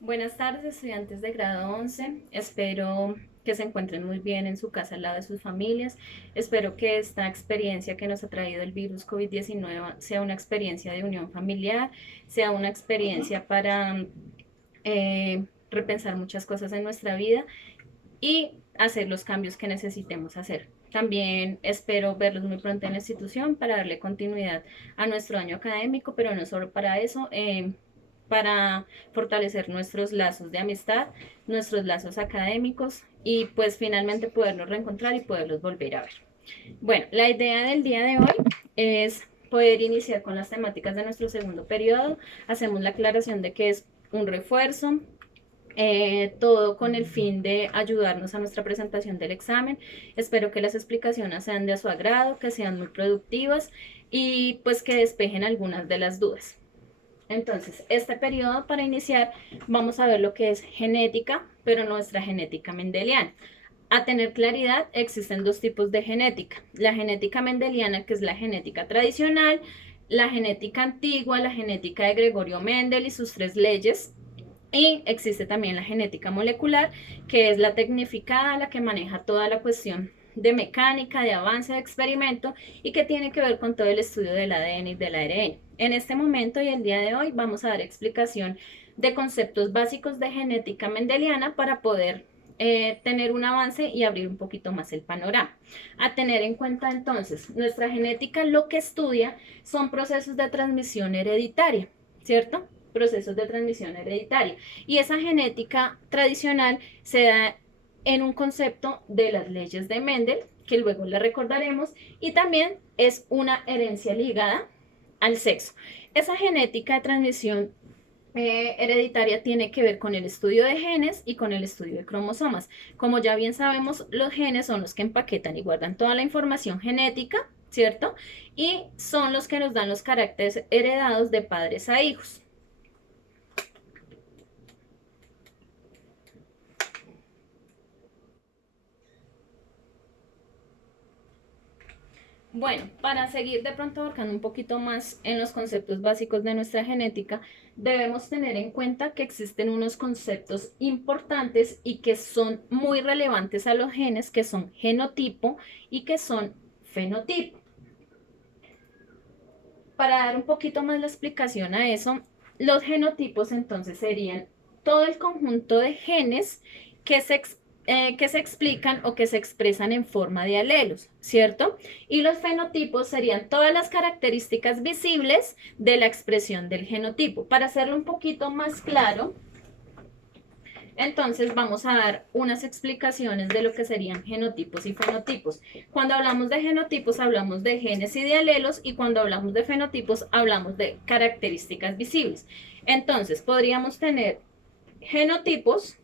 Buenas tardes, estudiantes de grado 11. Espero que se encuentren muy bien en su casa al lado de sus familias. Espero que esta experiencia que nos ha traído el virus COVID-19 sea una experiencia de unión familiar, sea una experiencia para repensar muchas cosas en nuestra vida y hacer los cambios que necesitemos hacer. También espero verlos muy pronto en la institución para darle continuidad a nuestro año académico, pero no solo para eso, para fortalecer nuestros lazos de amistad, nuestros lazos académicos y pues finalmente poderlos reencontrar y poderlos volver a ver. Bueno, la idea del día de hoy es poder iniciar con las temáticas de nuestro segundo periodo. Hacemos la aclaración de que es un refuerzo, todo con el fin de ayudarnos a nuestra presentación del examen. Espero que las explicaciones sean de su agrado, que sean muy productivas y pues que despejen algunas de las dudas. Entonces, este periodo para iniciar vamos a ver lo que es genética, pero nuestra genética mendeliana. A tener claridad, existen dos tipos de genética. La genética mendeliana, que es la genética tradicional, la genética antigua, la genética de Gregorio Mendel y sus tres leyes, y existe también la genética molecular, que es la tecnificada, la que maneja toda la cuestión de mecánica, de avance, de experimento y que tiene que ver con todo el estudio del ADN y del ARN. En este momento y el día de hoy vamos a dar explicación de conceptos básicos de genética mendeliana para poder tener un avance y abrir un poquito más el panorama. A tener en cuenta entonces, nuestra genética lo que estudia son procesos de transmisión hereditaria, ¿cierto? Procesos de transmisión hereditaria. Y esa genética tradicional se da en un concepto de las leyes de Mendel, que luego la recordaremos, y también es una herencia ligada al sexo. Esa genética de transmisión hereditaria tiene que ver con el estudio de genes y con el estudio de cromosomas. Como ya bien sabemos, los genes son los que empaquetan y guardan toda la información genética, ¿cierto? Y son los que nos dan los caracteres heredados de padres a hijos. Bueno, para seguir de pronto abarcando un poquito más en los conceptos básicos de nuestra genética, debemos tener en cuenta que existen unos conceptos importantes y que son muy relevantes a los genes, que son genotipo y que son fenotipo. Para dar un poquito más la explicación a eso, los genotipos entonces serían todo el conjunto de genes que se explican o que se expresan en forma de alelos, ¿cierto? Y los fenotipos serían todas las características visibles de la expresión del genotipo. Para hacerlo un poquito más claro, entonces vamos a dar unas explicaciones de lo que serían genotipos y fenotipos. Cuando hablamos de genotipos hablamos de genes y de alelos, y cuando hablamos de fenotipos hablamos de características visibles. Entonces podríamos tener genotipos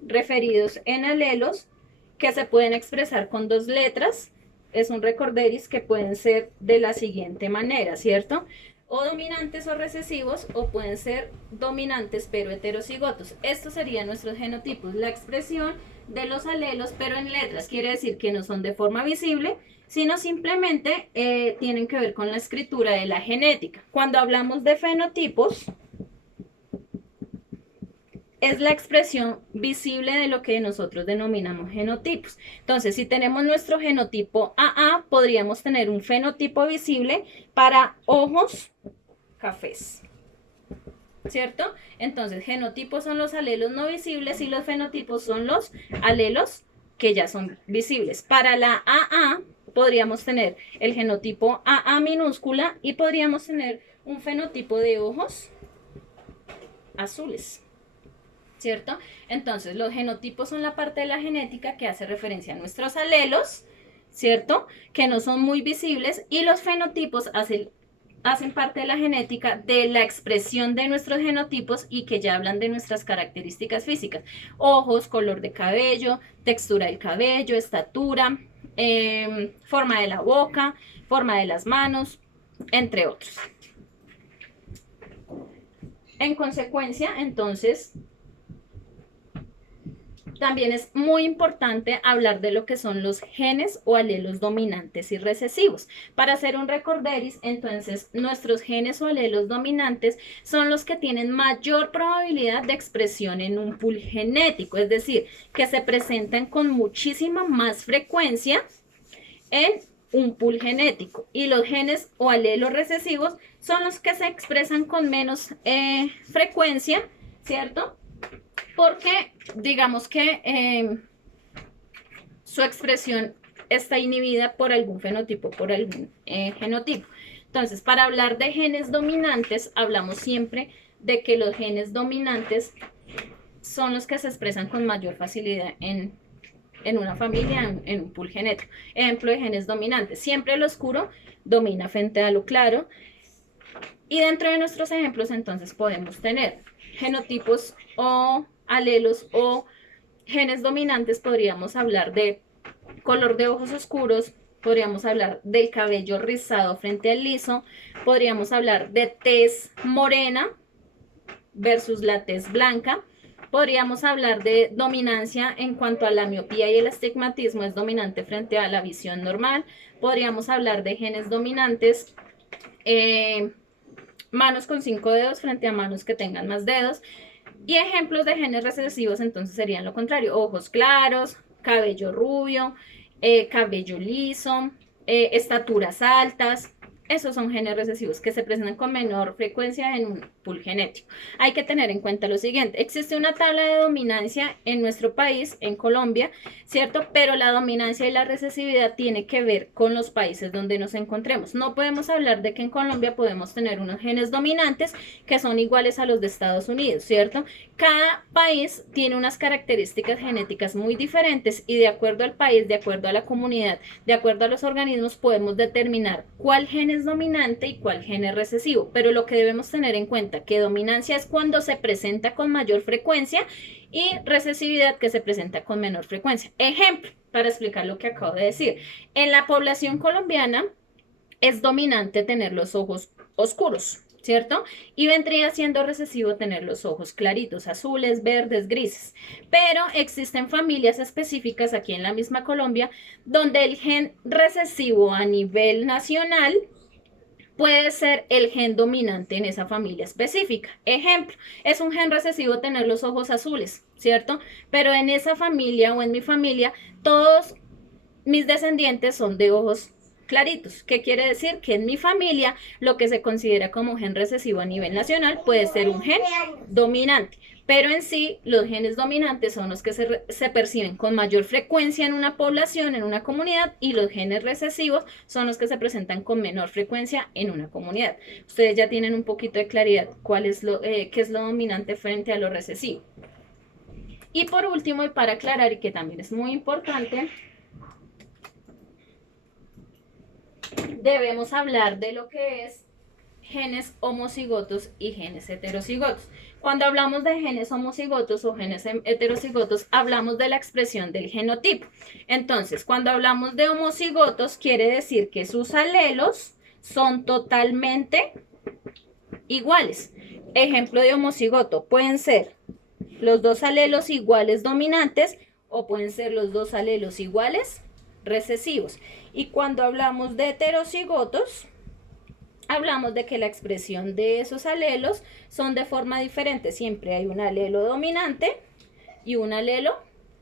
referidos en alelos que se pueden expresar con dos letras. Es un recorderis que pueden ser de la siguiente manera, ¿cierto? O dominantes o recesivos, o pueden ser dominantes pero heterocigotos. Estos serían nuestros genotipos, la expresión de los alelos pero en letras. Quiere decir que no son de forma visible, sino simplemente tienen que ver con la escritura de la genética. Cuando hablamos de fenotipos, es la expresión visible de lo que nosotros denominamos genotipos. Entonces, si tenemos nuestro genotipo AA, podríamos tener un fenotipo visible para ojos cafés, ¿cierto? Entonces, genotipos son los alelos no visibles y los fenotipos son los alelos que ya son visibles. Para la AA podríamos tener el genotipo AA minúscula y podríamos tener un fenotipo de ojos azules, ¿cierto? Entonces, los genotipos son la parte de la genética que hace referencia a nuestros alelos, ¿cierto? Que no son muy visibles, y los fenotipos hacen parte de la genética de la expresión de nuestros genotipos y que ya hablan de nuestras características físicas: ojos, color de cabello, textura del cabello, estatura, forma de la boca, forma de las manos, entre otros. En consecuencia, entonces, También es muy importante hablar de lo que son los genes o alelos dominantes y recesivos. Para hacer un recorderis, entonces, nuestros genes o alelos dominantes son los que tienen mayor probabilidad de expresión en un pool genético, es decir, que se presentan con muchísima más frecuencia en un pool genético. Y los genes o alelos recesivos son los que se expresan con menos frecuencia, ¿cierto? Porque digamos que su expresión está inhibida por algún fenotipo, por algún genotipo. Entonces, para hablar de genes dominantes, hablamos siempre de que los genes dominantes son los que se expresan con mayor facilidad en una familia, en un pool genético. Ejemplo de genes dominantes, siempre el oscuro domina frente a lo claro. Y dentro de nuestros ejemplos, entonces, podemos tener genotipos o alelos o genes dominantes. Podríamos hablar de color de ojos oscuros, podríamos hablar del cabello rizado frente al liso, podríamos hablar de tez morena versus la tez blanca, podríamos hablar de dominancia en cuanto a la miopía y el astigmatismo es dominante frente a la visión normal, podríamos hablar de genes dominantes, manos con 5 dedos frente a manos que tengan más dedos. Y ejemplos de genes recesivos entonces serían lo contrario, ojos claros, cabello rubio, cabello liso, estaturas altas. Esos son genes recesivos que se presentan con menor frecuencia en un pool genético. Hay que tener en cuenta lo siguiente, existe una tabla de dominancia en nuestro país, en Colombia, ¿cierto? Pero la dominancia y la recesividad tiene que ver con los países donde nos encontremos. No podemos hablar de que en Colombia podemos tener unos genes dominantes que son iguales a los de Estados Unidos, ¿cierto? Cada país tiene unas características genéticas muy diferentes y de acuerdo al país, de acuerdo a la comunidad, de acuerdo a los organismos, podemos determinar cuál gen es dominante y cuál gen es recesivo. Pero lo que debemos tener en cuenta que dominancia es cuando se presenta con mayor frecuencia y recesividad que se presenta con menor frecuencia. Ejemplo, para explicar lo que acabo de decir. En la población colombiana es dominante tener los ojos oscuros, ¿cierto? Y vendría siendo recesivo tener los ojos claritos, azules, verdes, grises. Pero existen familias específicas aquí en la misma Colombia donde el gen recesivo a nivel nacional puede ser el gen dominante en esa familia específica. Ejemplo, es un gen recesivo tener los ojos azules, ¿cierto? Pero en esa familia o en mi familia, todos mis descendientes son de ojos claritos. ¿Qué quiere decir? Que en mi familia lo que se considera como gen recesivo a nivel nacional puede ser un gen dominante. Pero en sí, los genes dominantes son los que se perciben con mayor frecuencia en una población, en una comunidad, y los genes recesivos son los que se presentan con menor frecuencia en una comunidad. Ustedes ya tienen un poquito de claridad qué es lo dominante frente a lo recesivo. Y por último, y para aclarar, y que también es muy importante, debemos hablar de lo que es genes homocigotos y genes heterocigotos. Cuando hablamos de genes homocigotos o genes heterocigotos, hablamos de la expresión del genotipo. Entonces, cuando hablamos de homocigotos, quiere decir que sus alelos son totalmente iguales. Ejemplo de homocigoto, pueden ser los dos alelos iguales dominantes o pueden ser los dos alelos iguales recesivos. Y cuando hablamos de heterocigotos, hablamos de que la expresión de esos alelos son de forma diferente. Siempre hay un alelo dominante y un alelo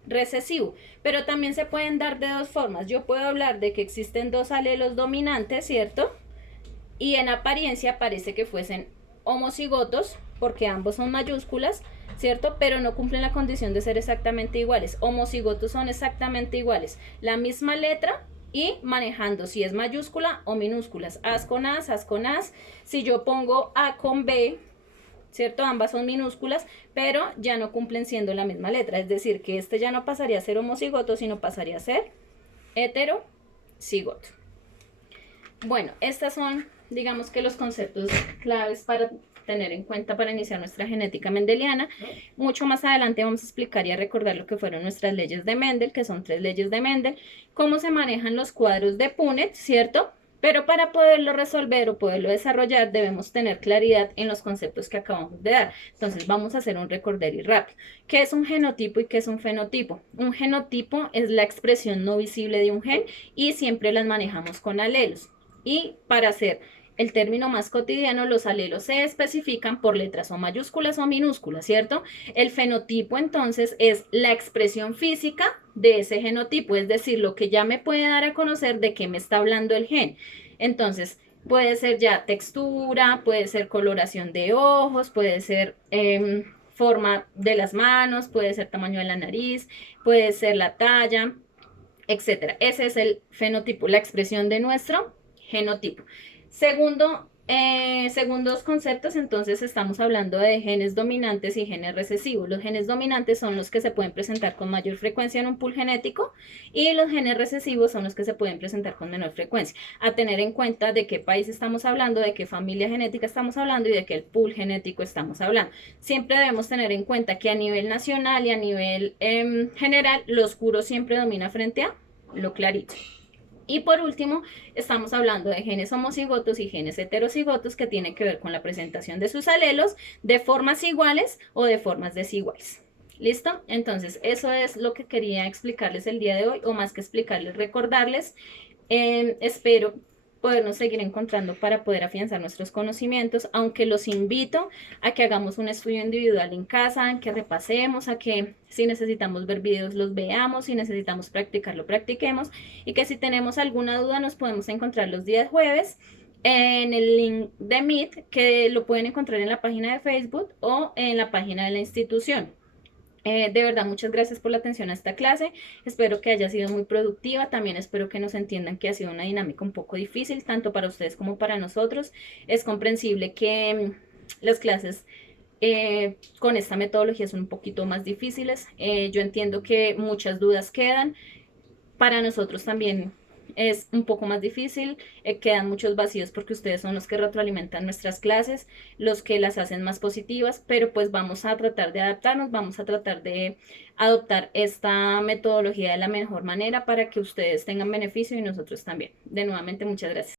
recesivo. Pero también se pueden dar de dos formas. Yo puedo hablar de que existen dos alelos dominantes, ¿cierto? Y en apariencia parece que fuesen homocigotos, porque ambos son mayúsculas, ¿cierto? Pero no cumplen la condición de ser exactamente iguales. Homocigotos son exactamente iguales. La misma letra y manejando si es mayúscula o minúsculas. As con as, as con as. Si yo pongo A con B, ¿cierto? Ambas son minúsculas, pero ya no cumplen siendo la misma letra. Es decir, que este ya no pasaría a ser homocigoto, sino pasaría a ser heterocigoto. Bueno, estos son, digamos que los conceptos claves para tener en cuenta para iniciar nuestra genética mendeliana. Mucho más adelante vamos a explicar y a recordar lo que fueron nuestras leyes de Mendel, que son 3 leyes de Mendel, cómo se manejan los cuadros de Punnett, ¿cierto? Pero para poderlo resolver o poderlo desarrollar debemos tener claridad en los conceptos que acabamos de dar. Entonces vamos a hacer un recorderis rápido. ¿Qué es un genotipo y qué es un fenotipo? Un genotipo es la expresión no visible de un gen y siempre las manejamos con alelos. Y para hacer el término más cotidiano, los alelos se especifican por letras o mayúsculas o minúsculas, ¿cierto? El fenotipo entonces es la expresión física de ese genotipo, es decir, lo que ya me puede dar a conocer de qué me está hablando el gen. Entonces, puede ser ya textura, puede ser coloración de ojos, puede ser forma de las manos, puede ser tamaño de la nariz, puede ser la talla, etcétera. Ese es el fenotipo, la expresión de nuestro genotipo. Segundos conceptos, entonces estamos hablando de genes dominantes y genes recesivos. Los genes dominantes son los que se pueden presentar con mayor frecuencia en un pool genético y los genes recesivos son los que se pueden presentar con menor frecuencia. A tener en cuenta de qué país estamos hablando, de qué familia genética estamos hablando y de qué pool genético estamos hablando. Siempre debemos tener en cuenta que a nivel nacional y a nivel general, lo oscuro siempre domina frente a lo clarito. Y por último, estamos hablando de genes homocigotos y genes heterocigotos que tienen que ver con la presentación de sus alelos de formas iguales o de formas desiguales. ¿Listo? Entonces, eso es lo que quería explicarles el día de hoy, o más que explicarles, recordarles. Espero podernos seguir encontrando para poder afianzar nuestros conocimientos, aunque los invito a que hagamos un estudio individual en casa, a que repasemos, a que si necesitamos ver videos los veamos, si necesitamos practicar lo practiquemos y que si tenemos alguna duda nos podemos encontrar los días jueves en el link de Meet, que lo pueden encontrar en la página de Facebook o en la página de la institución. De verdad, muchas gracias por la atención a esta clase. Espero que haya sido muy productiva. También espero que nos entiendan que ha sido una dinámica un poco difícil, tanto para ustedes como para nosotros. Es comprensible que las clases con esta metodología son un poquito más difíciles. Yo entiendo que muchas dudas quedan. Para nosotros también es un poco más difícil, quedan muchos vacíos porque ustedes son los que retroalimentan nuestras clases, los que las hacen más positivas, pero pues vamos a tratar de adaptarnos, vamos a tratar de adoptar esta metodología de la mejor manera para que ustedes tengan beneficio y nosotros también. De nuevamente, muchas gracias.